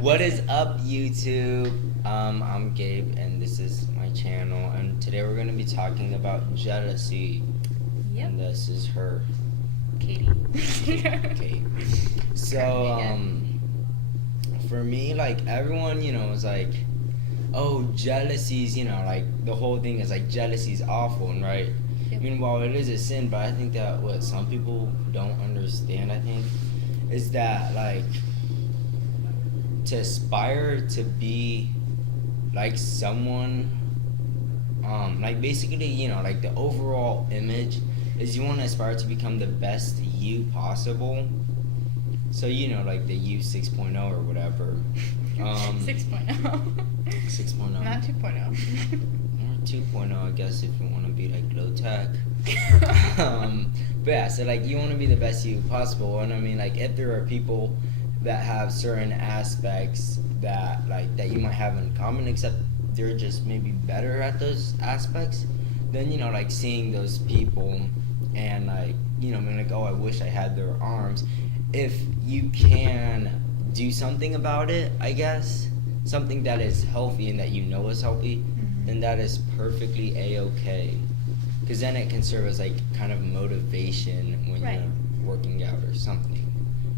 What is up, YouTube? I'm Gabe, and this is my channel, and today we're going to be talking about jealousy. Yep. And this is her. Katie. Kate. So, for me, like, everyone, is like, oh, jealousy's, like, the whole thing is, like, jealousy's awful, and right? Yep. Meanwhile, it is a sin, but I think that what some people don't understand, is that, like, to aspire to be like someone, like basically, like the overall image is you want to aspire to become the best you possible. So, like the you 6.0 or whatever. 6.0. 6.0. Not 2.0. Or 2.0, I guess, if you want to be like low tech. But yeah, so like you want to be the best you possible, and I mean, like, if there are people that have certain aspects that you might have in common, except they're just maybe better at those aspects, then like seeing those people and like being like, oh, I wish I had their arms. If you can do something about it, I guess something that is healthy and that is healthy, then that is perfectly a-okay, because then it can serve as like kind of motivation when Right. you're working out or something.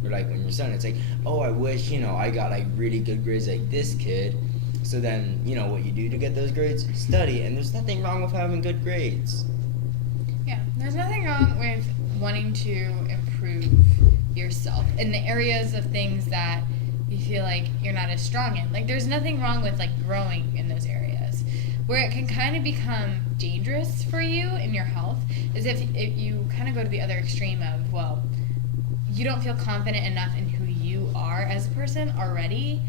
Or like when you're studying, it's like, oh, I wish, I got like really good grades like this kid. So then, what you do to get those grades? Study. And there's nothing wrong with having good grades. Yeah, there's nothing wrong with wanting to improve yourself in the areas of things that you feel like you're not as strong in. Like, there's nothing wrong with like growing in those areas. Where it can kind of become dangerous for you in your health is if you kind of go to the other extreme of, well, you don't feel confident enough in who you are as a person already,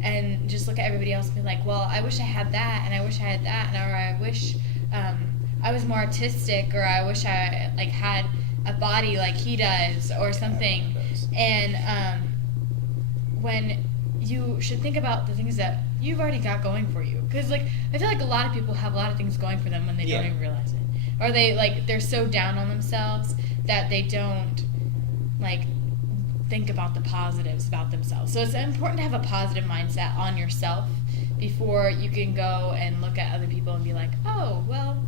and just look at everybody else and be like, well, I wish I had that, and I wish I had that, or I wish I was more artistic, or I wish I like had a body like he does, or something. And when you should think about the things that you've already got going for you, because like I feel like a lot of people have a lot of things going for them when they don't even realize it, or they're so down on themselves that they don't like think about the positives about themselves. So it's important to have a positive mindset on yourself before you can go and look at other people and be like, oh, well,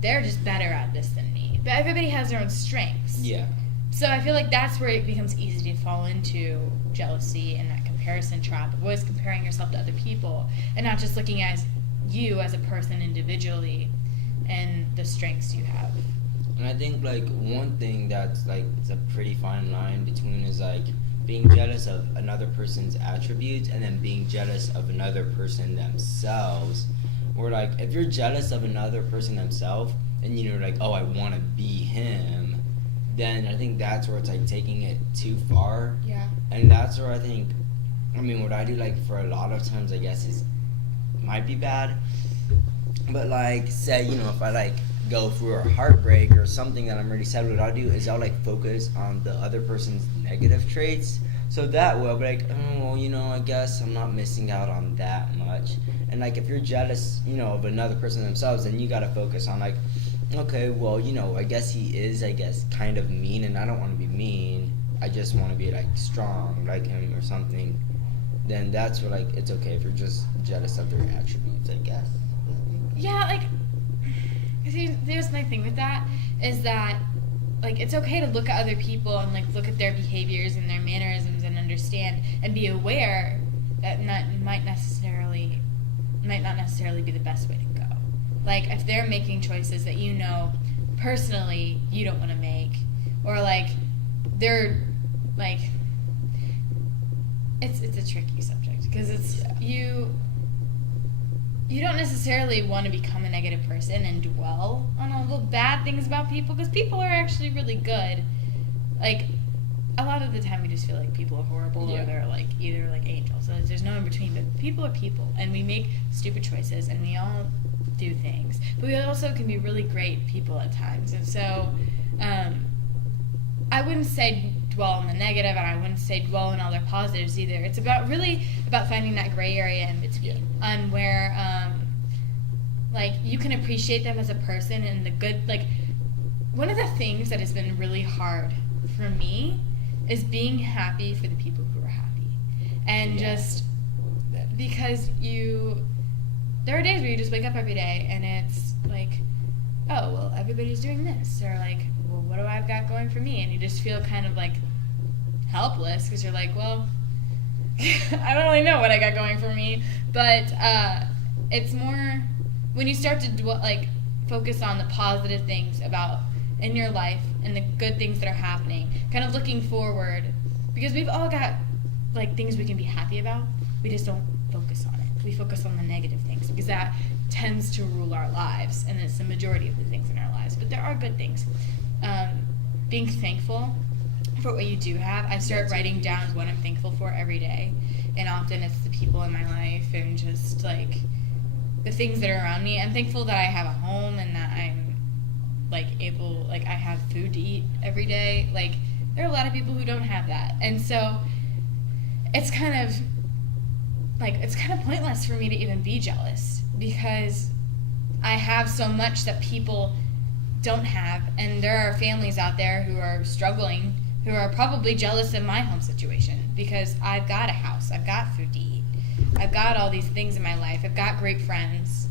they're just better at this than me. But everybody has their own strengths. Yeah. So I feel like that's where it becomes easy to fall into jealousy and that comparison trap of always comparing yourself to other people and not just looking at you as a person individually and the strengths you have. And I think like one thing that's like it's a pretty fine line between is like being jealous of another person's attributes and then being jealous of another person themselves. Or like if you're jealous of another person themselves and you're like, oh, I want to be him, then I think that's where it's like taking it too far. Yeah. And that's where what I do like for a lot of times, I guess, is might be bad. But like say, if I like go through a heartbreak or something that I'm really sad, what I'll do is I'll like focus on the other person's negative traits. So that way I'll be like, oh, well, I guess I'm not missing out on that much. And like if you're jealous, of another person themselves, then you gotta focus on like, okay, well, I guess he is, kind of mean, and I don't want to be mean. I just want to be like strong like him or something. Then that's where like it's okay if you're just jealous of their attributes, I guess. Yeah, like, see, there's my thing with that, is that, like, it's okay to look at other people and, like, look at their behaviors and their mannerisms and understand and be aware that might not necessarily be the best way to go. Like, if they're making choices that personally you don't want to make, or, like, they're, like, it's a tricky subject, because it's, you don't necessarily want to become a negative person and dwell on all the bad things about people, because people are actually really good. Like, a lot of the time we just feel like people are horrible, or they're like either like angels. So there's no in between, but people are people, and we make stupid choices, and we all do things. But we also can be really great people at times. And so I wouldn't say dwell on the negative, and I wouldn't say dwell on all their positives either. It's really about finding that gray area in between, on where like you can appreciate them as a person and the good. Like, one of the things that has been really hard for me is being happy for the people who are happy. and just because there are days where you just wake up every day and it's like, oh, well, everybody's doing this, or like, well, what do I've got going for me? And you just feel kind of like helpless because you're like, well, I don't really know what I got going for me. But it's more when you start to focus on the positive things about in your life and the good things that are happening, kind of looking forward, because we've all got like things we can be happy about. We just don't focus on it. We focus on the negative things because that tends to rule our lives, and it's the majority of the things in our lives. But there are good things. Being thankful for what you do have. I start writing down what I'm thankful for every day, and often it's the people in my life and just like the things that are around me. I'm thankful that I have a home and that I'm I have food to eat every day. Like, there are a lot of people who don't have that, and so it's kind of pointless for me to even be jealous because I have so much that people don't have, and there are families out there who are struggling, who are probably jealous of my home situation because I've got a house, I've got food to eat, I've got all these things in my life, I've got great friends,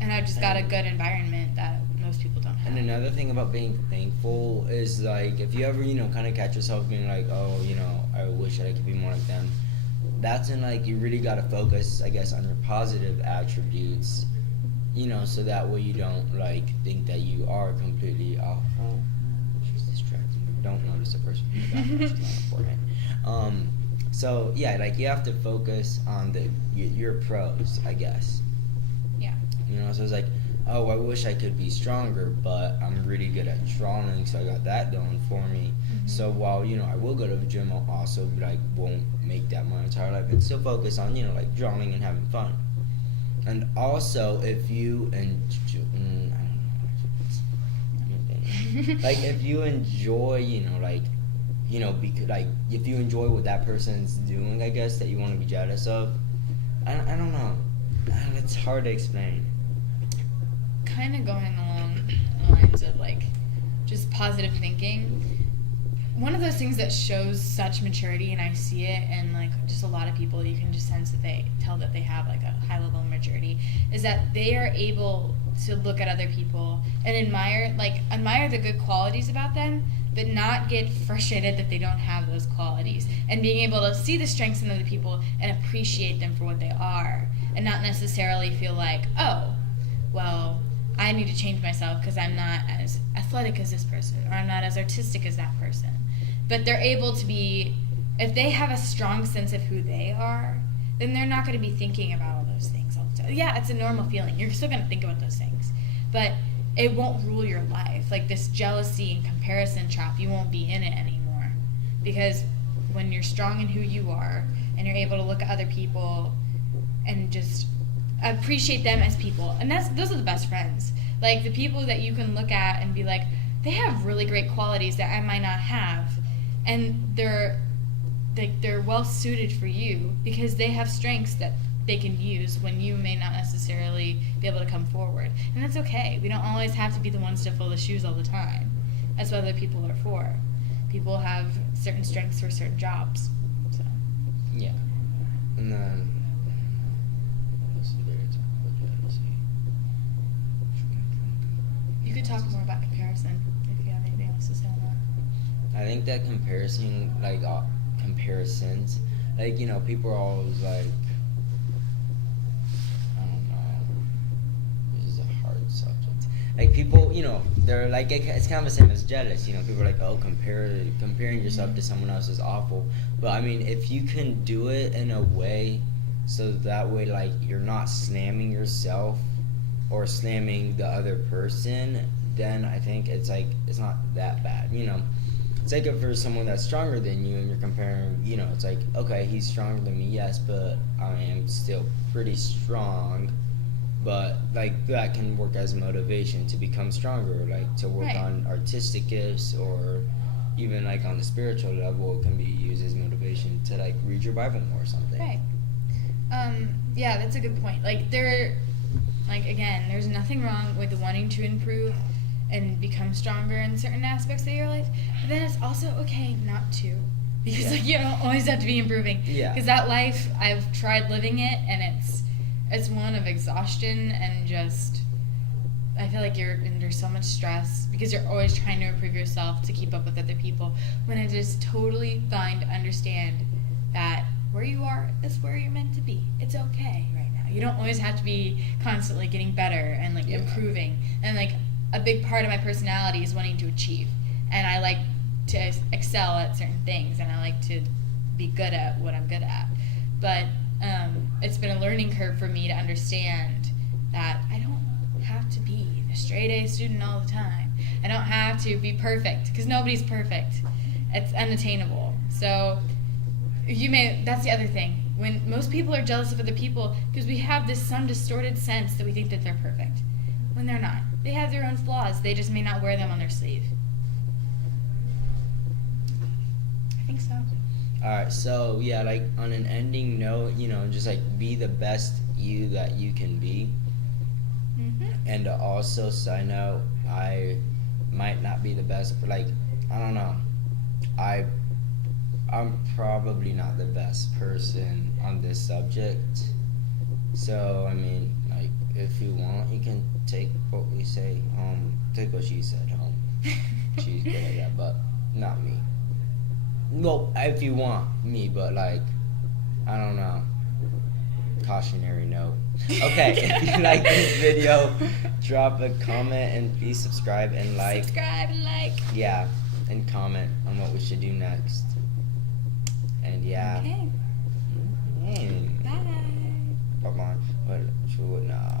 and I've just got a good environment that most people don't have. And another thing about being thankful is like if you ever kind of catch yourself being like, oh, I wish that I could be more like them, that's when like you really got to focus, I guess, on your positive attributes, so that way you don't like think that you are completely off. Oh, she's distracting. Don't notice a person in the background. She's not important. So yeah, like you have to focus on your pros, I guess. Yeah. So it's like, oh, I wish I could be stronger, but I'm really good at drawing, so I got that going for me. Mm-hmm. So while I will go to the gym, I'll also won't make that my entire life, and still focus on like drawing and having fun. And also, if you like if you enjoy, if you enjoy what that person's doing, I guess that you want to be jealous of. I don't know. It's hard to explain. Kind of going along the lines of just positive thinking. One of those things that shows such maturity, and I see it in just a lot of people, you can just sense that they tell that they have a high level of maturity, is that they are able to look at other people and admire the good qualities about them, but not get frustrated that they don't have those qualities, and being able to see the strengths in other people and appreciate them for what they are, and not necessarily feel like, oh, well, I need to change myself because I'm not as athletic as this person, or I'm not as artistic as that person. But they're able to be, if they have a strong sense of who they are, then they're not going to be thinking about all those things all the time. Yeah, it's a normal feeling. You're still going to think about those things. But it won't rule your life. Like this jealousy and comparison trap, you won't be in it anymore. Because when you're strong in who you are, and you're able to look at other people and just appreciate them as people, and those are the best friends. Like the people that you can look at and be like, they have really great qualities that I might not have, and they're well suited for you because they have strengths that they can use when you may not necessarily be able to come forward. And that's okay. We don't always have to be the ones to fill the shoes all the time. That's what other people are for. People have certain strengths for certain jobs. So yeah. And then you could talk more about comparison if you have anything else to say on that. I think that comparisons, people are always like, I don't know, this is a hard subject. Like people, they're like, it's kind of the same as jealous. People are like, oh, comparing yourself to someone else is awful. But I mean, if you can do it in a way so that way, like, you're not slamming yourself or slamming the other person, then I think it's not that bad. It's like if there's someone that's stronger than you and you're comparing, it's like, okay, he's stronger than me, yes, but I am still pretty strong. But like that can work as motivation to become stronger, like to work on artistic gifts, or even like on the spiritual level, it can be used as motivation to like read your Bible more or something. Right. Yeah, that's a good point. Again, there's nothing wrong with wanting to improve and become stronger in certain aspects of your life, but then it's also okay not to. because Yeah. like you don't always have to be improving. Yeah. Because that life, I've tried living it, and it's one of exhaustion and just. I feel like you're under so much stress because you're always trying to improve yourself to keep up with other people. When it is totally fine to understand that where you are is where you're meant to be. It's okay right now. You don't always have to be constantly getting better and like improving. And like a big part of my personality is wanting to achieve. And I like to excel at certain things, and I like to be good at what I'm good at. But it's been a learning curve for me to understand that I don't have to be a straight A student all the time. I don't have to be perfect because nobody's perfect. It's unattainable. So that's the other thing. When most people are jealous of other people because we have some distorted sense that we think that they're perfect when they're not. They have their own flaws. They just may not wear them on their sleeve. I think so. Alright, so yeah, like on an ending note, just like be the best you that you can be. And also, side note, I might not be the best, but like, I don't know. I'm probably not the best person on this subject. So, I mean, like, if you want, you can take what we say home. Take what she said home. She's good at that, but not me. Well, if you want me, but like, I don't know. Cautionary note. Okay, if you like this video, drop a comment and please subscribe and like. Subscribe and like. Yeah, and comment on what we should do next. And yeah. Okay. Bye. Bye. Bye. What? No.